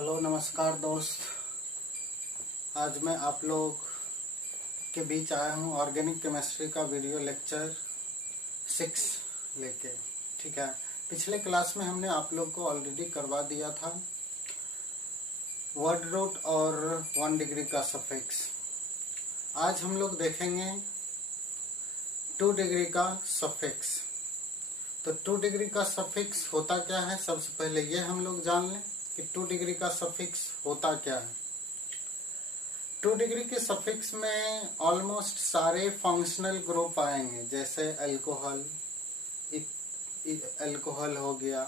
Hello नमस्कार दोस्त। आज मैं आप लोग के बीच आया हूँ ऑर्गेनिक केमिस्ट्री का वीडियो लेक्चर 6 लेके। ठीक है, पिछले क्लास में हमने आप लोग को ऑलरेडी करवा दिया था वर्ड रूट और 1 डिग्री का सफिक्स। आज हम लोग देखेंगे 2 डिग्री का सफिक्स। तो 2 डिग्री का सफिक्स होता क्या है, सबसे पहले ये हम लोग जान लें कि 2 डिग्री का सफिक्स होता क्या है। 2 डिग्री के सफिक्स में ऑलमोस्ट सारे फंक्शनल ग्रुप आएंगे, जैसे अल्कोहल, अल्कोहल हो गया,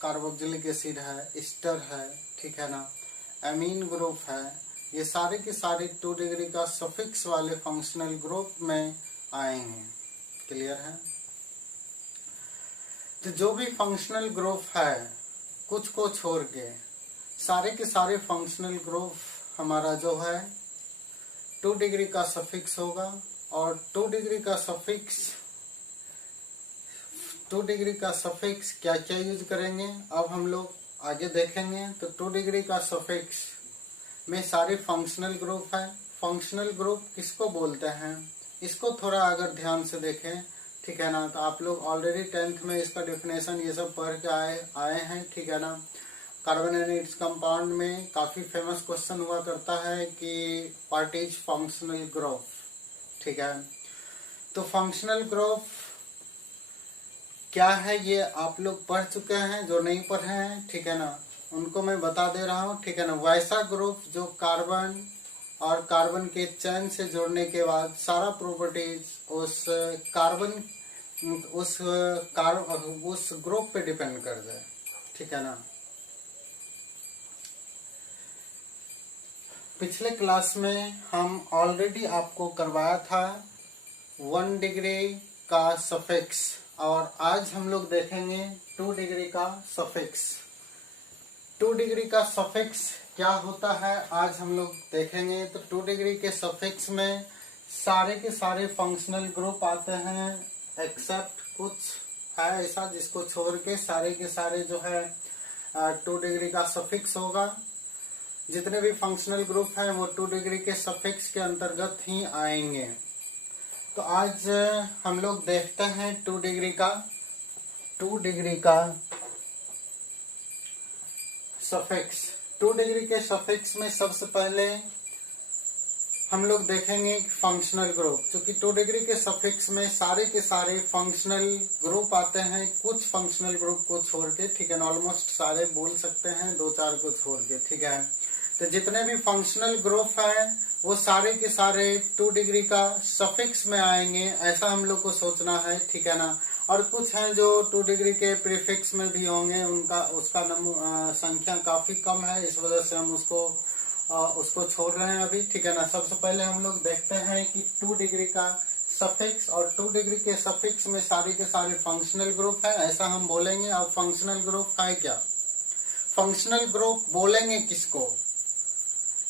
कार्बोक्सिलिक एसिड है, एस्टर है, ठीक है ना, एमीन ग्रुप है। ये सारे के सारे 2 डिग्री का सफिक्स वाले फंक्शनल ग्रुप में आएंगे। क्लियर है? तो जो भी फंक्शनल ग्रुप है, कुछ को छोड़ के सारे के सारे फंक्शनल ग्रुप हमारा जो है 2 डिग्री का सफिक्स होगा। और 2 डिग्री का सफिक्स क्या क्या यूज करेंगे अब हम लोग आगे देखेंगे। तो 2 डिग्री का सफिक्स में सारे फंक्शनल ग्रुप है। फंक्शनल ग्रुप किसको बोलते हैं, इसको थोड़ा अगर ध्यान से देखें, ठीक है ना। तो आप लोग ऑलरेडी 10th में इसका डेफिनेशन ये सब पढ़ के आए हैं, ठीक है ना। कार्बन एंड इट्स कंपाउंड में काफी फेमस क्वेश्चन हुआ करता है कि व्हाट इज फंक्शनल ग्रुप, ठीक है। तो फंक्शनल ग्रुप क्या है ये आप लोग पढ़ चुके हैं, जो नहीं पढ़े हैं, ठीक है ना, उनको मैं बता दे रहा हूँ, ठीक है ना। वैसा ग्रुप जो कार्बन और कार्बन के चेन से जोड़ने के बाद सारा प्रॉपर्टीज उस ग्रुप पे डिपेंड कर जाए, ठीक है ना। पिछले क्लास में हम ऑलरेडी आपको करवाया था 1 डिग्री का सफिक्स, और आज हम लोग देखेंगे 2 डिग्री का सफिक्स। 2 डिग्री का सफिक्स क्या होता है आज हम लोग देखेंगे। तो 2 डिग्री के सफिक्स में सारे के सारे फंक्शनल ग्रुप आते हैं, एक्सेप्ट कुछ है ऐसा जिसको छोड़ के सारे के सारे जो है 2 डिग्री का सफिक्स होगा। जितने भी फंक्शनल ग्रुप हैं वो 2 डिग्री के सफिक्स के अंतर्गत ही आएंगे। तो आज हम लोग देखते हैं 2 डिग्री का सफिक्स। 2 डिग्री के सफिक्स में सबसे पहले हम लोग देखेंगे फंक्शनल ग्रुप, क्योंकि 2 डिग्री के सफिक्स में सारे के सारे फंक्शनल ग्रुप आते हैं, कुछ फंक्शनल ग्रुप को छोड़ के, ठीक है ना। ऑलमोस्ट सारे बोल सकते हैं, 2-4 को छोड़ के, ठीक है। तो जितने भी फंक्शनल ग्रुप हैं वो सारे के सारे 2 डिग्री का सफिक्स में आएंगे, ऐसा हम लोग को सोचना है, ठीक है ना। और कुछ हैं जो 2 डिग्री के प्रीफिक्स में भी होंगे, उसका संख्या काफी कम है, इस वजह से हम उसको छोड़ रहे हैं अभी, ठीक है ना। सबसे पहले हम लोग देखते हैं कि 2 डिग्री का सफिक्स, और 2 डिग्री के सफिक्स में सारे के सारे फंक्शनल ग्रुप है, ऐसा हम बोलेंगे। अब फंक्शनल ग्रुप है क्या, फंक्शनल ग्रुप बोलेंगे किसको,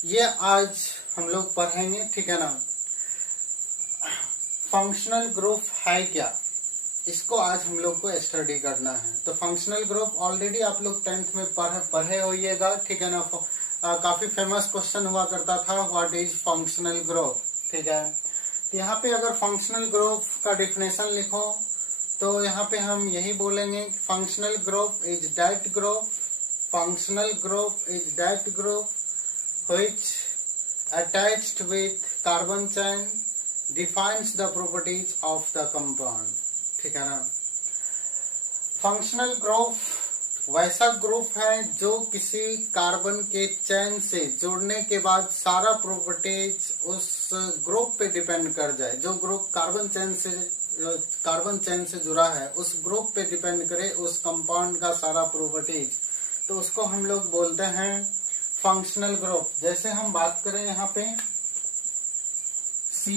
ये आज हम लोग पढ़ेंगे, ठीक है ना। फंक्शनल ग्रुप है क्या, इसको आज हम लोग को स्टडी करना है। तो फंक्शनल ग्रुप ऑलरेडी आप लोग 10th में पढ़े होइएगा, ठीक है ना। काफी फेमस क्वेश्चन हुआ करता था, व्हाट इज फंक्शनल ग्रुप, ठीक है। तो यहाँ पे अगर फंक्शनल ग्रुप का डिफिनेशन लिखो तो यहाँ पे हम यही बोलेंगे, functional group is that group, functional group is that group which attached with carbon chain defines the properties of the compound, ठीक है ना। फंक्शनल ग्रुप वैसा ग्रुप है जो किसी कार्बन के चेन से जुड़ने के बाद सारा प्रॉपर्टीज उस ग्रुप पे डिपेंड कर जाए। जो ग्रुप कार्बन चेन से जुड़ा है उस ग्रुप पे डिपेंड करे उस कंपाउंड का सारा प्रॉपर्टीज, तो उसको हम लोग बोलते हैं फंक्शनल ग्रुप। जैसे हम बात करें यहाँ पे C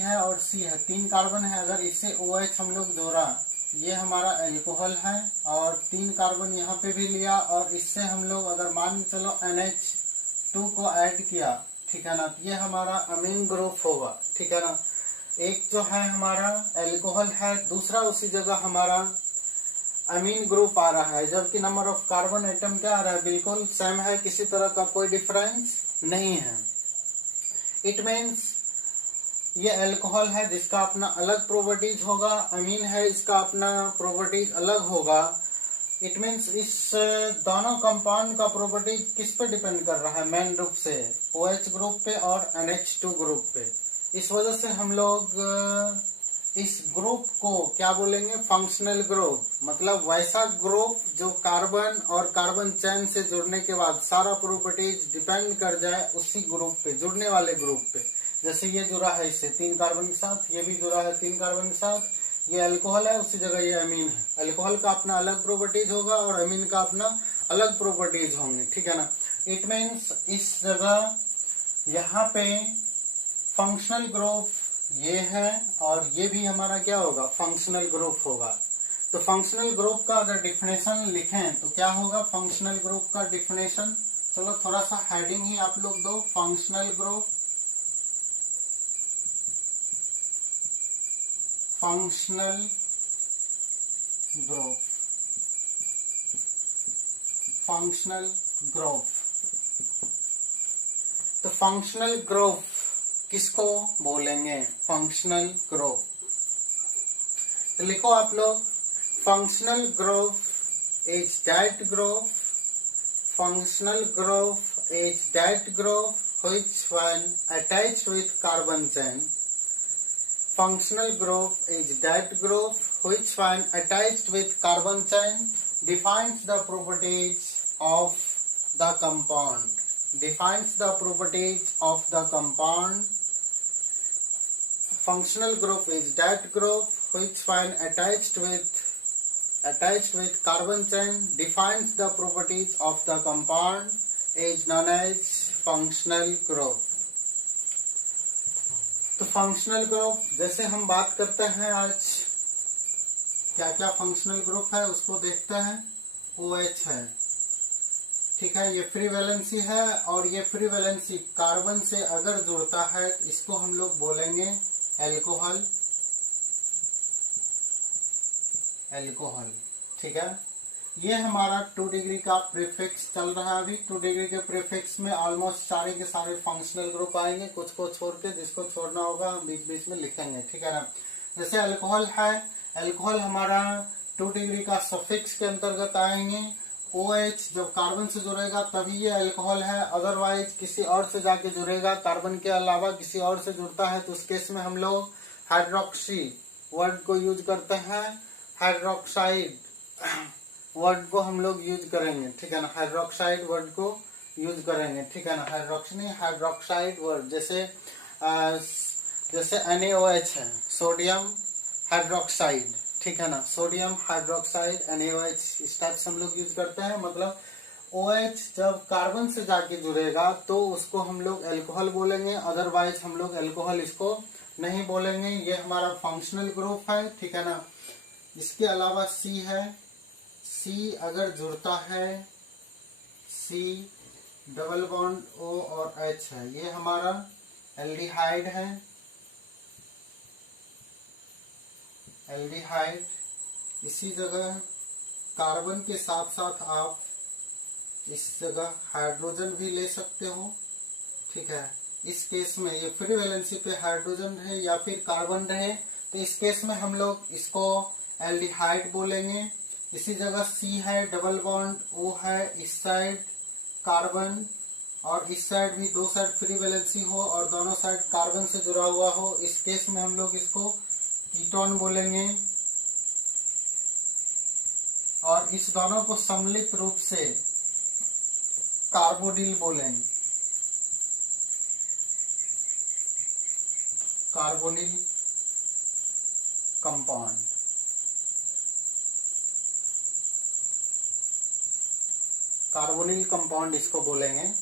है और C है, 3 कार्बन है, अगर इससे OH हम लोग जोड़ा, ये हमारा एल्कोहल है, और 3 कार्बन यहाँ पे भी लिया, और इससे हम लोग अगर मान के चलो NH2 को ऐड किया, ठीक है ना, ये हमारा अमीन ग्रुप होगा, ठीक है ना। एक जो है हमारा एल्कोहल है, दूसरा उसी जगह हमारा अमीन ग्रुप आ रहा है, जबकि नंबर ऑफ कार्बन एटम क्या आ रहा है, बिल्कुल सेम है, किसी तरह का कोई डिफरेंस नहीं है। इट मीन्स ये अल्कोहल है जिसका अपना अलग प्रॉपर्टीज होगा, अमीन है इसका अपना प्रॉपर्टीज अलग होगा। इट मीन्स इस दोनों कंपाउंड का प्रॉपर्टीज किस पे डिपेंड कर रहा है, मेन रूप से OH ग्रुप पे और NH2 ग्रुप पे। इस वजह से हम लोग इस ग्रुप को क्या बोलेंगे, फंक्शनल ग्रुप, मतलब वैसा ग्रुप जो कार्बन और कार्बन चेन से जुड़ने के बाद सारा प्रॉपर्टीज डिपेंड कर जाए उसी ग्रुप पे, जुड़ने वाले ग्रुप पे। जैसे ये जुड़ा है इससे 3 कार्बन के साथ, ये भी जुड़ा है 3 कार्बन के साथ, ये अल्कोहल है, उसी जगह ये अमीन है। अल्कोहल का अपना अलग प्रॉपर्टीज होगा और अमीन का अपना अलग प्रॉपर्टीज होंगे, ठीक है ना। इट मीन्स इस जगह यहाँ पे फंक्शनल ग्रुप ये है और ये भी हमारा क्या होगा, फंक्शनल ग्रुप होगा। तो फंक्शनल ग्रुप का अगर डिफिनेशन लिखें तो क्या होगा, फंक्शनल ग्रुप का डिफिनेशन, चलो थोड़ा सा हेडिंग ही आप लोग दो, functional group, functional group, functional group. तो फंक्शनल ग्रुप किसको बोलेंगे, फंक्शनल ग्रुप। तो लिखो आप लोग, functional group is that group, functional group is that group which when attached with carbon chain, functional group is that group which when attached with carbon chain defines the properties of the compound, defines the properties of the compound. Functional group is that group which when attached with carbon chain defines the properties of the compound is known as functional group. तो functional group जैसे हम बात करते हैं आज, क्या क्या functional group है उसको देखते हैं। OH है, ठीक है, ये फ्री वैलेंसी है और ये फ्री वैलेंसी कार्बन से अगर जुड़ता है तो इसको हम लोग बोलेंगे अल्कोहल, अल्कोहल, ठीक है। ये हमारा 2 डिग्री का प्रीफिक्स चल रहा है अभी। 2 डिग्री के प्रीफिक्स में ऑलमोस्ट सारे के सारे फंक्शनल ग्रुप आएंगे, कुछ को छोड़ के, जिसको छोड़ना होगा हम बीच बीच में लिखेंगे, ठीक है ना। जैसे अल्कोहल है, अल्कोहल हमारा 2 डिग्री का सफिक्स के अंतर्गत आएंगे। OH जब कार्बन से जुड़ेगा तभी ये अल्कोहल है, अदरवाइज किसी और से जाके जुड़ेगा, कार्बन के अलावा किसी और से जुड़ता है तो उस केस में हम लोग हाइड्रोक्सी वर्ड को यूज करते हैं, हाइड्रोक्साइड वर्ड को हम लोग यूज करेंगे, ठीक है ना, हाइड्रोक्साइड वर्ड को यूज करेंगे, ठीक है ना, हाइड्रोक्सी नहीं हाइड्रोक्साइड वर्ड। जैसे जैसे NaOH है, सोडियम हाइड्रोक्साइड, ठीक है ना, सोडियम हाइड्रोक्साइड NaOH, इस टाइप से हम लोग यूज करते हैं। मतलब OH जब कार्बन से जाके जुड़ेगा तो उसको हम लोग अल्कोहल बोलेंगे, अदरवाइज हम लोग अल्कोहल इसको नहीं बोलेंगे। ये हमारा फंक्शनल ग्रुप है, ठीक है ना। इसके अलावा C है, C अगर जुड़ता है, C डबल बॉन्ड O और H है, ये हमारा एल्डिहाइड है, एल्डिहाइड। इसी जगह कार्बन के साथ साथ आप इस जगह हाइड्रोजन भी ले सकते हो, ठीक है। इस केस में ये फ्री वैलेंसी पे हाइड्रोजन रहे या फिर कार्बन रहे तो इस केस में हम लोग इसको एल्डिहाइड बोलेंगे। इसी जगह C है, डबल बॉन्ड O है, इस साइड कार्बन और इस साइड भी, दो साइड फ्री वैलेंसी हो और दोनों साइड कार्बन से जुड़ा हुआ हो, इस केस में हम लोग इसको कीटोन बोलेंगे। और इस दोनों को सम्मिलित रूप से कार्बोनिल बोलेंगे, कार्बोनिल कंपाउंड। कार्बोनिल कंपाउंड इसको बोलेंगे।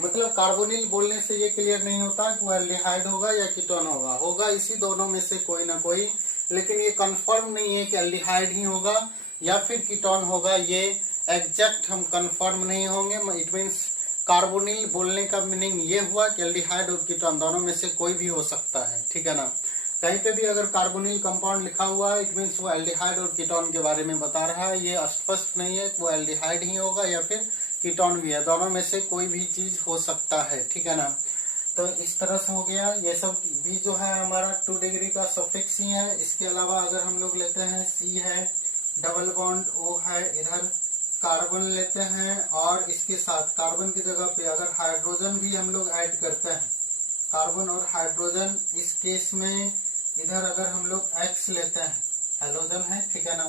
मतलब कार्बोनिल बोलने से ये क्लियर नहीं होता कि वो एल्डिहाइड होगा या कीटोन होगा, होगा इसी दोनों में से कोई ना कोई, लेकिन ये कंफर्म नहीं है कि एल्डिहाइड ही होगा या फिर कीटोन होगा, ये एग्जैक्ट हम कंफर्म नहीं होंगे। इट मीन्स कार्बोनिल बोलने का मीनिंग ये हुआ कि एल्डिहाइड और कीटोन दोनों में से कोई भी हो सकता है, ठीक है ना। कहीं पे भी अगर कार्बोनिल कंपाउंड लिखा हुआ है, इट मीन्स वो एल्डिहाइड और कीटोन के बारे में बता रहा है। ये स्पष्ट नहीं है वो एल्डिहाइड ही होगा या फिर कीटोन भी है, दोनों में से कोई भी चीज हो सकता है, ठीक है ना। तो इस तरह से हो गया। ये सब भी जो है हमारा 2 डिग्री का सफिक्स ही है। इसके अलावा अगर हम लोग लेते हैं C है, डबल बॉन्ड O है, इधर कार्बन लेते हैं और इसके साथ कार्बन की जगह पे अगर हाइड्रोजन भी हम लोग ऐड करते हैं, कार्बन और हाइड्रोजन, इस केस में इधर अगर हम लोग X लेते हैं, हेलोजन है, ठीक है ना,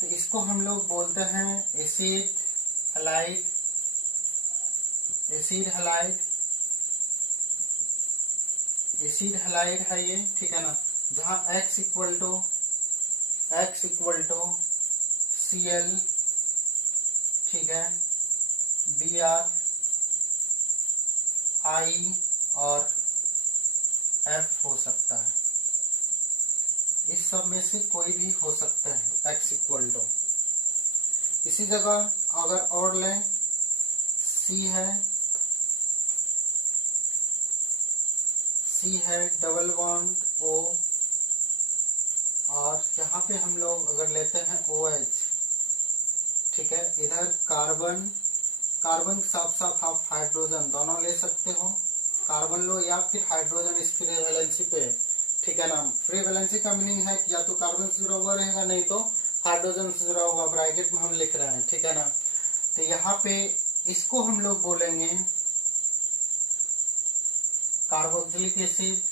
तो इसको हम लोग बोलते हैं acid halide. Acid halide, acid halide है ये, ठीक है ना, जहां X इक्वल टू Cl, ठीक है, Br I और F हो सकता है। इस सब में से कोई भी हो सकता है X इक्वल टू। इसी जगह अगर और लें, C है, डबल बॉन्ड O, और यहाँ पे हम लोग अगर लेते हैं OH, ठीक है, इधर कार्बन, कार्बन के साथ साथ आप हाइड्रोजन दोनों ले सकते हो, कार्बन लो या फिर हाइड्रोजन इस फ्री वैलेंसी पे, ठीक है ना। फ्री वैलेंसी का मीनिंग है कि या तो कार्बन से जुड़ा हुआ रहेगा, नहीं तो हाइड्रोजन से जुड़ा हुआ, ब्रैकेट में हम लिख रहे हैं, ठीक है ना। तो यहाँ पे इसको हम लोग बोलेंगे कार्बोक्सिलिक एसिड,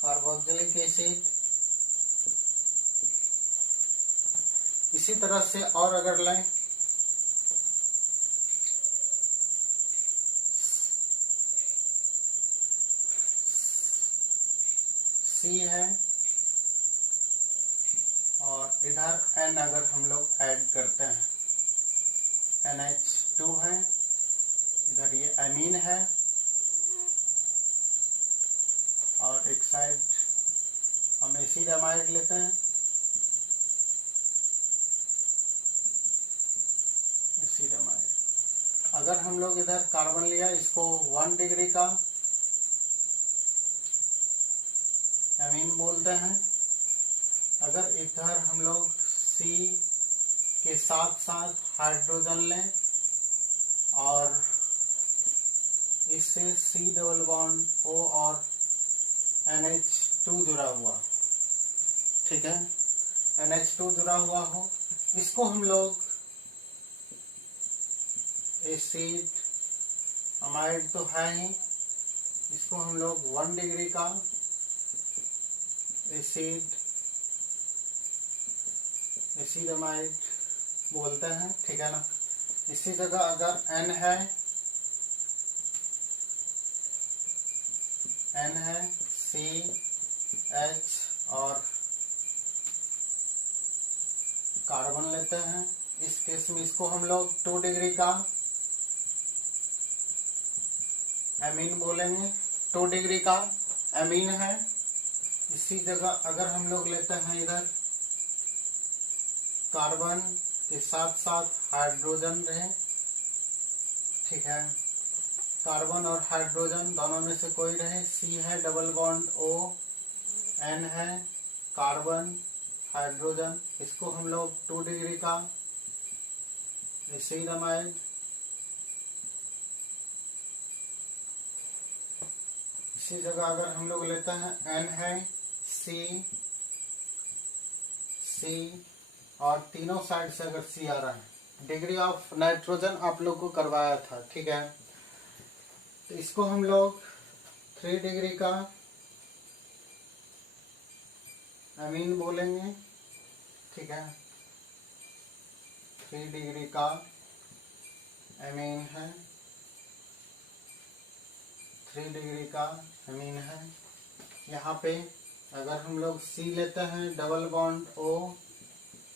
कार्बोक्सिलिक एसिड। इसी तरह से और अगर लें, C है और इधर N अगर हम लोग ऐड करते हैं, NH2 है, इधर ये एमीन है और एक साइड हम एसिड अमाइड लेते हैं, एसिड अमाइड। अगर हम लोग इधर कार्बन लिया, इसको 1 डिग्री का एमीन बोलते हैं। अगर इधर हम लोग C के साथ साथ हाइड्रोजन लें और इससे C डबल बॉन्ड O और NH2 जुड़ा हुआ, ठीक है, NH2 जुड़ा हुआ हो, इसको हम लोग एसिड अमाइड तो है ही, इसको हम लोग 1 डिग्री का एसिड अमाइड बोलते हैं, ठीक है ना। इसी जगह अगर N है, C H और कार्बन लेते हैं, इस केस में इसको हम लोग 2 डिग्री का एमीन बोलेंगे, 2 डिग्री का एमीन है। इसी जगह अगर हम लोग लेते हैं इधर कार्बन के साथ साथ हाइड्रोजन रहे, ठीक है, कार्बन और हाइड्रोजन दोनों में से कोई रहे, C है, डबल बॉन्ड O, N है, कार्बन हाइड्रोजन, इसको हम लोग 2 डिग्री का एसिड अमाइड। इसी जगह अगर हम लोग लेते हैं N है, C और तीनों साइड से अगर C आ रहा है, डिग्री ऑफ नाइट्रोजन आप लोग को करवाया था, ठीक है, तो इसको हम लोग 3 डिग्री का अमीन बोलेंगे, ठीक है, 3 डिग्री का अमीन है, 3 डिग्री का अमीन है। यहाँ पे अगर हम लोग C लेते हैं, डबल बॉन्ड O,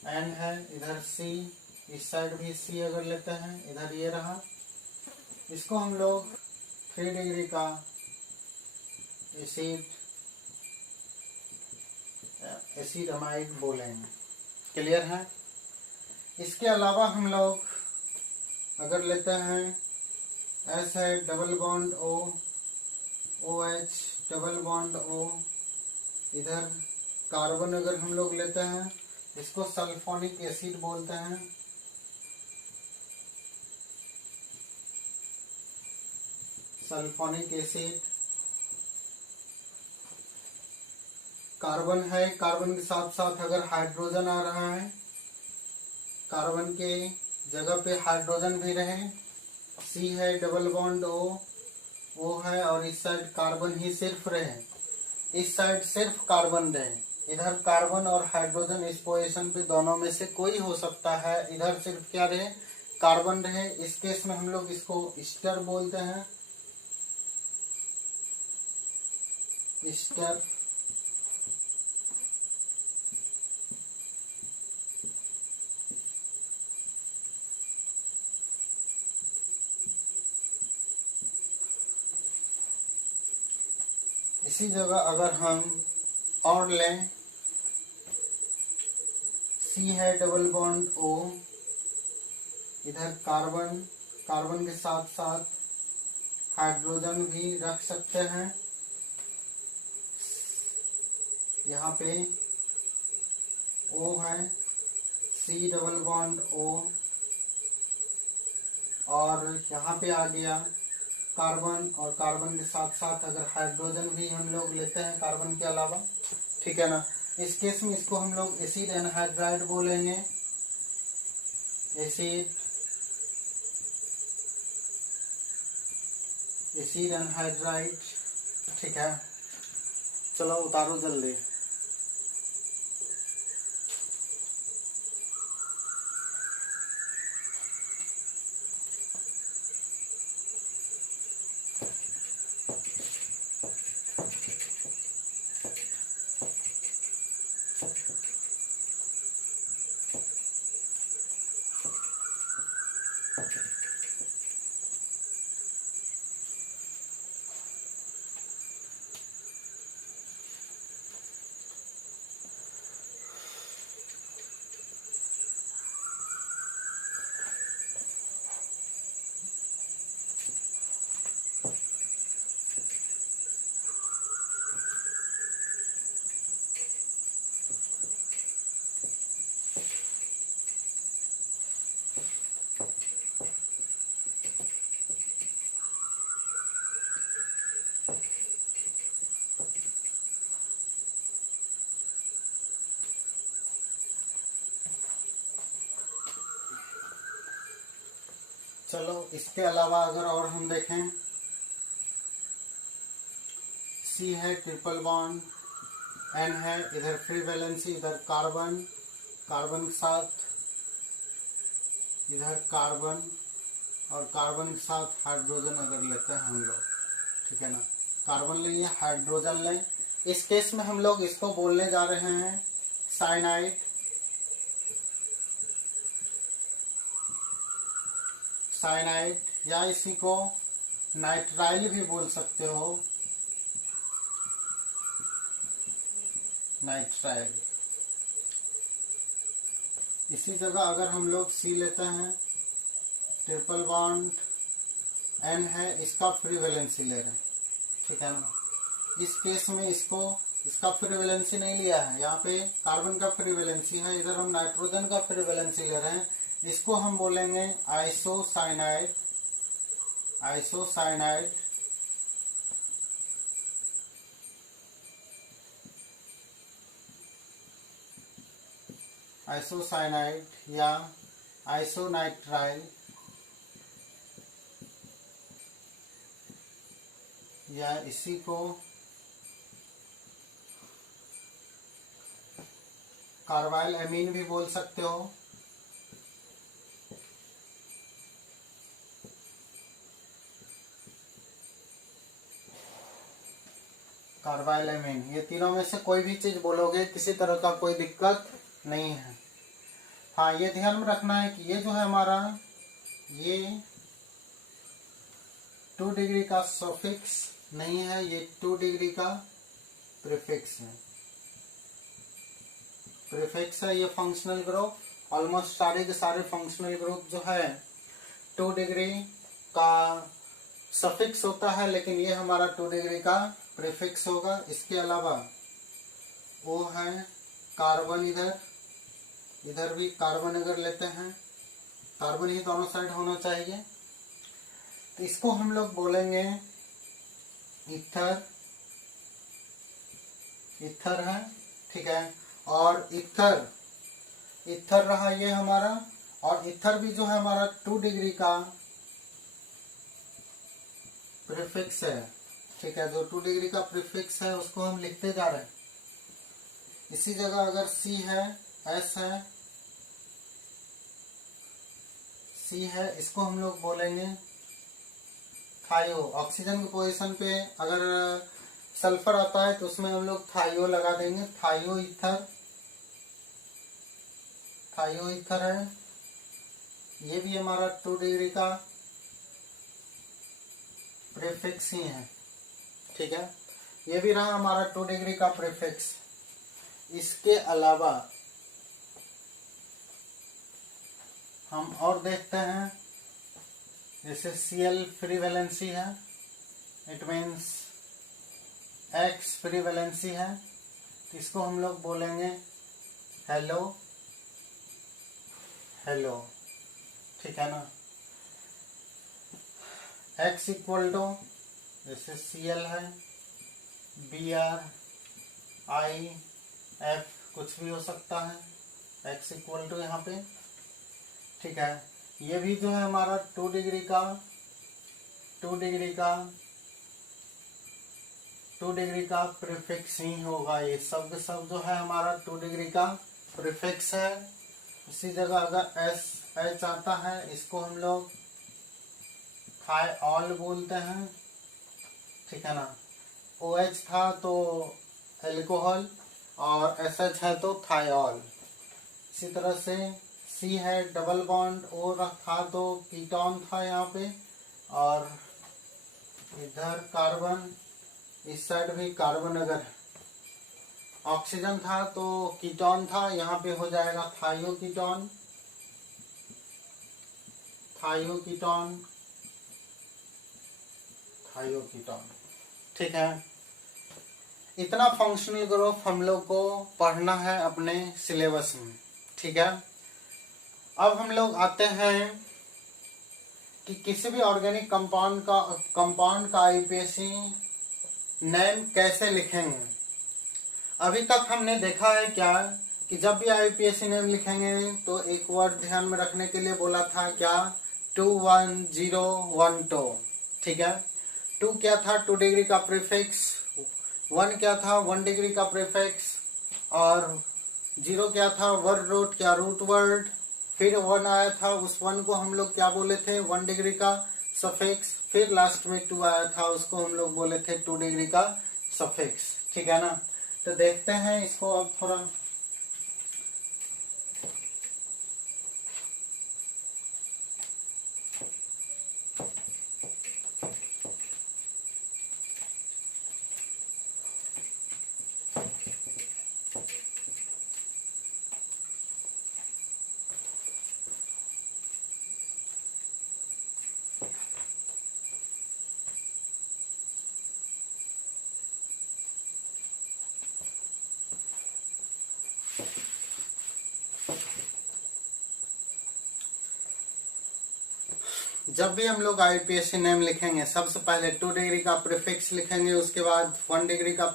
N है, इधर C, इस साइड भी C अगर लेते हैं, इधर ये रहा, इसको हम लोग 3 डिग्री का एसिड अमाइड बोलेंगे, क्लियर है। इसके अलावा हम लोग अगर लेते हैं एस है double bond O, O H double bond O. इधर कार्बन अगर हम लोग लेते हैं, इसको सल्फोनिक एसिड बोलते हैं। Sulphonic acid. कार्बन है, कार्बन के साथ साथ अगर हाइड्रोजन आ रहा है, कार्बन के जगह पे हाइड्रोजन भी रहे, सी है डबल बॉन्ड ओ है, और इस साइड कार्बन ही सिर्फ रहे, इस साइड सिर्फ कार्बन रहे। इधर कार्बन और हाइड्रोजन इस पोजीशन पे दोनों में से कोई हो सकता है, इधर सिर्फ क्या रहे, कार्बन रहे। इस केस में हम लोग इसको ईस्टर बोलते हैं, ईस्टर। इसी जगह अगर हम और लें, सी है डबल बॉन्ड ओ, इधर कार्बन, कार्बन के साथ साथ हाइड्रोजन भी रख सकते हैं। यहाँ पे ओ है, सी डबल बॉन्ड ओ, और यहाँ पे आ गया कार्बन, और कार्बन के साथ साथ अगर हाइड्रोजन भी हम लोग लेते हैं कार्बन के अलावा, ठीक है ना। इस केस में इसको हम लोग एसिड एनहाइड्राइड बोलेंगे, एसिड, एसिड एनहाइड्राइड, ठीक है। चलो उतारो जल्दी। चलो इसके अलावा अगर और हम देखें, सी है ट्रिपल बॉन्ड, एन है, इधर फ्री वैलेंसी, इधर कार्बन, कार्बन के साथ इधर कार्बन, और कार्बन के साथ हाइड्रोजन अगर लेते हैं हम लोग, ठीक है ना। कार्बन लेंगे, हाइड्रोजन लें। इस केस में हम लोग इसको बोलने जा रहे हैं साइनाइड, साइनाइड, या इसी को नाइट्राइल भी बोल सकते हो, नाइट्राइल। इसी जगह अगर हम लोग सी लेते हैं, ट्रिपल बॉन्ड एन है, इसका फ्री वैलेंसी ले रहे हैं, ठीक है ना। इस केस में इसको, इसका फ्री वैलेंसी नहीं लिया है, यहाँ पे कार्बन का फ्री वैलेंसी है, इधर हम नाइट्रोजन का फ्री वैलेंसी ले रहे हैं। इसको हम बोलेंगे आइसोसाइनाइड, आइसोसाइनाइड। आइसोसाइनाइड या आइसोनाइट्राइल, या इसी को कार्बाइल एमीन भी बोल सकते हो। कार्बाइल एमीन, ये तीनों में से कोई भी चीज बोलोगे, किसी तरह का कोई दिक्कत नहीं है। हाँ, ये ध्यान में रखना है कि ये जो है हमारा, ये 2 डिग्री का सफिक्स नहीं है, ये 2 डिग्री का प्रीफिक्स है। प्रीफिक्स है ये फंक्शनल ग्रुप। ऑलमोस्ट सारे के सारे फंक्शनल ग्रुप जो है 2 डिग्री का सफिक्स होता है, लेकिन ये हमारा 2 डिग्री का प्रीफिक्स होगा। इसके अलावा वो है कार्बन, इधर भी कार्बन अगर लेते हैं, कार्बन ही दोनों साइड होना चाहिए, तो इसको हम लोग बोलेंगे ईथर, ईथर है, ठीक है। और ईथर रहा ये हमारा, और ईथर भी जो है हमारा 2 डिग्री का प्रीफिक्स है, ठीक है। जो 2 डिग्री का प्रीफिक्स है उसको हम लिखते जा रहे हैं। इसी जगह अगर C है, S है, C है, इसको हम लोग बोलेंगे थायो। ऑक्सीजन की पोजीशन पे अगर सल्फर आता है तो उसमें हम लोग थायो लगा देंगे, थायो ईथर, थायो ईथर है। ये भी हमारा 2 डिग्री का प्रीफिक्स ही है, ठीक है। ये भी रहा हमारा 2 डिग्री का प्रीफिक्स। इसके अलावा हम और देखते हैं, जैसे Cl फ्री वैलेंसी है, it means X free valency है, तो इसको हम लोग बोलेंगे हेलो, हेलो, ठीक है ना। X इक्वल टू जैसे Cl है, Br I F कुछ भी हो सकता है, X इक्वल टू यहाँ पे, ठीक है। ये भी जो है हमारा 2 डिग्री का 2 डिग्री का प्रीफिक्स ही होगा। ये सब जो है हमारा 2 डिग्री का प्रीफिक्स है। इसी जगह अगर SH आता है, इसको हम लोग थायऑल बोलते हैं, ठीक है ना। OH था तो एल्कोहल, और SH है तो थायऑल। इसी तरह से C है डबल बॉन्ड, O था तो कीटोन था यहाँ पे, और इधर कार्बन, इस साइड भी कार्बन, अगर ऑक्सीजन था तो कीटोन था, यहाँ पे हो जाएगा थायोकीटोन, थायोकीटोन, थायोकीटोन, ठीक है। इतना फंक्शनल ग्रुप हम लोग को पढ़ना है अपने सिलेबस में, ठीक है। अब हम लोग आते हैं कि किसी भी ऑर्गेनिक कंपाउंड का आईयूपीएसी नेम कैसे लिखेंगे। अभी तक हमने देखा है क्या कि जब भी आईयूपीएसी नेम लिखेंगे तो एक वर्ड ध्यान में रखने के लिए बोला था, क्या, 21012, ठीक है। 2 क्या था, 2 डिग्री का प्रीफिक्स, 1 क्या था, 1 डिग्री का प्रीफिक्स, और 0 क्या था, वर्ड रूट, क्या रूट वर्ड, फिर 1 आया था, उस 1 को हम लोग क्या बोले थे, 1 डिग्री का सफिक्स, फिर लास्ट में 2 आया था, उसको हम लोग बोले थे 2 डिग्री का सफिक्स, ठीक है ना। तो देखते हैं इसको अब थोड़ा। जब भी हम लोग आईयूपीएसी नेम लिखेंगे, सबसे पहले 2 डिग्री का प्रीफिक्स लिखेंगे, उसके बाद 1 डिग्री का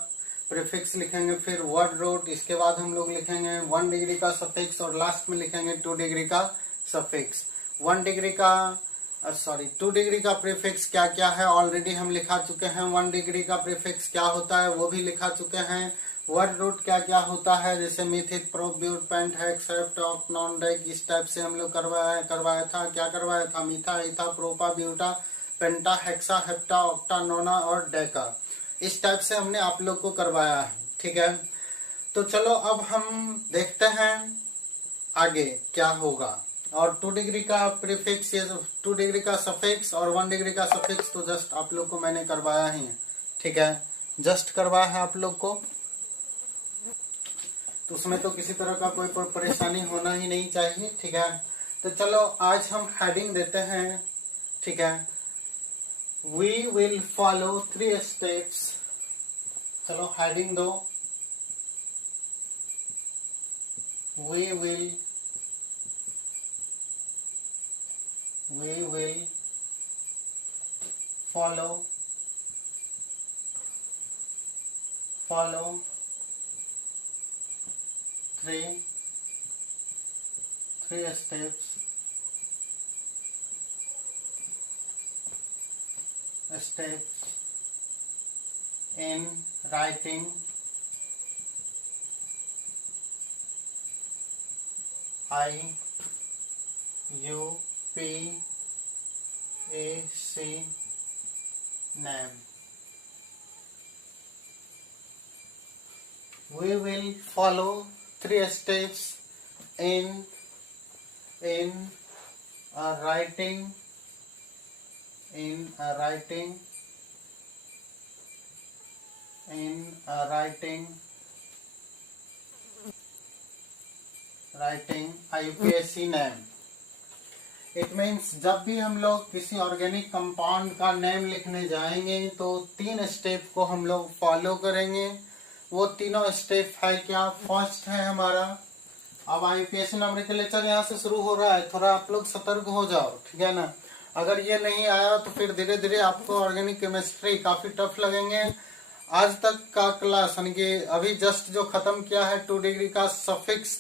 प्रीफिक्स लिखेंगे, फिर वर्ड रूट, इसके बाद हम लोग लिखेंगे 1 डिग्री का सफिक्स, और लास्ट में लिखेंगे 2 डिग्री का सफिक्स। 2 डिग्री का प्रीफिक्स क्या क्या है ऑलरेडी हम लिखा चुके हैं। 1 डिग्री का प्रीफिक्स क्या होता है वो भी लिखा चुके हैं। वर्ड रूट क्या क्या होता है, जैसे मिथित, prop, but, pent, hex, hept, oct, non, डाइक, इस टाइप से हम लोग करवाया था। क्या करवाया था, मीथा, इथा, प्रोपा, ब्यूटा, पेंटा, हेक्सा, हेप्टा, ऑक्टा, नोना और डेका, इस टाइप से हमने आप लोग को करवाया है, ठीक है। तो चलो अब हम देखते हैं आगे क्या होगा। और 2 डिग्री का प्रीफिक्स, ये 2 डिग्री का सफिक्स और 1 डिग्री का सफिक्स तो जस्ट आप लोग को मैंने करवाया ही है, ठीक है, जस्ट करवाया है आप लोग को, तो उसमें तो किसी तरह का कोई परेशानी होना ही नहीं चाहिए, ठीक है। तो चलो आज हम हेडिंग देते हैं, ठीक है। we will follow 3 steps. चलो हेडिंग दो. we will follow 3 steps in writing IUPAC name. We will follow 3 steps in writing IUPAC name. It means जब भी हम लोग किसी ऑर्गेनिक कंपाउंड का नेम लिखने जाएंगे तो 3 स्टेप को हम लोग फॉलो करेंगे. वो तीनों स्टेप है क्या? फर्स्ट है हमारा, अब IUPAC नॉमेनक्लेचर यहाँ से शुरू हो रहा है, थोड़ा आप लोग सतर्क हो जाओ, ठीक है ना. अगर ये नहीं आया तो फिर धीरे धीरे आपको ऑर्गेनिक केमिस्ट्री काफी टफ लगेंगे. आज तक का क्लास यानी कि अभी जस्ट जो खत्म किया है 2 डिग्री का सफिक्स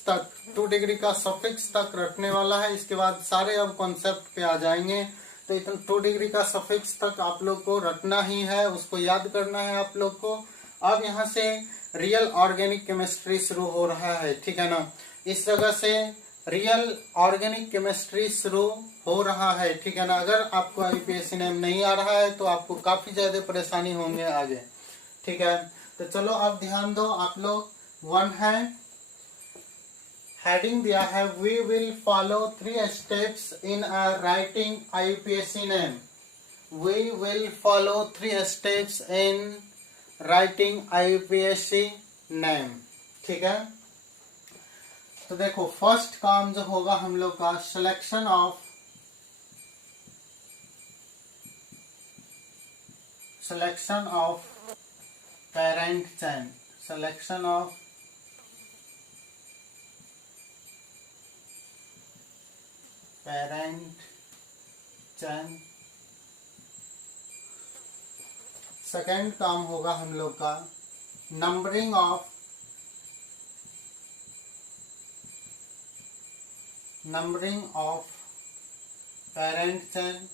तक रखने वाला है. इसके बाद सारे अब कॉन्सेप्ट पे आ जाएंगे. तो इतना 2 डिग्री का सफिक्स तक आप लोग को रटना ही है, उसको याद करना है आप लोग को. अब यहाँ से रियल ऑर्गेनिक केमिस्ट्री शुरू हो रहा है, ठीक है ना. इस जगह से रियल ऑर्गेनिक केमिस्ट्री शुरू हो रहा है, ठीक है ना. अगर आपको IUPAC नेम नहीं आ रहा है तो आपको काफी ज्यादा परेशानी होंगे आगे, ठीक है. तो चलो अब ध्यान दो आप लोग. 1 है, हेडिंग दिया है we will follow 3 steps in writing IUPAC name. We will follow 3 steps in writing IUPAC name, ठीक है. तो देखो फर्स्ट काम जो होगा हम लोग का selection of parent chain. Selection of parent chain. Second काम होगा हम लोग का numbering of parent chain.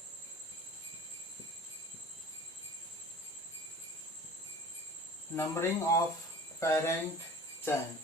Numbering of parent chain.